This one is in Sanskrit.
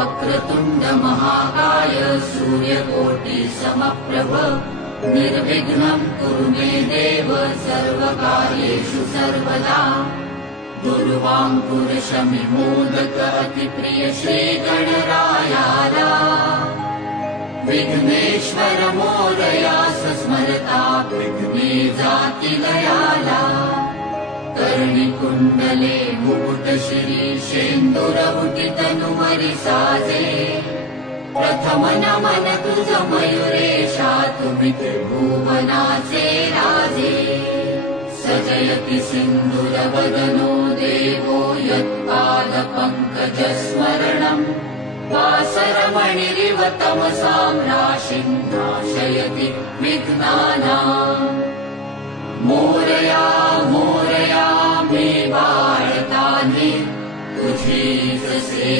वक्रतुण्ड महाकाय सूर्यकोटि समप्रभ निर्विघ्नं कुरु मे देव सर्वकार्येषु सर्वदा। दुर्वांकुर शमि मोदक अतिप्रिय श्रीगणरायाला विघ्नेश्वर मोरया स्मरता विघ्ने जाति दयाला। कर्णिकुण्डले मुकुट शिरीषेन्दुरहुटितनुमरि साजे प्रथम नमन तुझ मयुरेशा तुम्ही त्रिभुवनाचे राजे। सजयति सिन्दूरवदनो देवो यत्पादपङ्कजस्मरणम् वासरमणिरिव तमसां राशिं नाशयति विघ्नानाम्। मोरया मोरया मे वाळताने तुझीच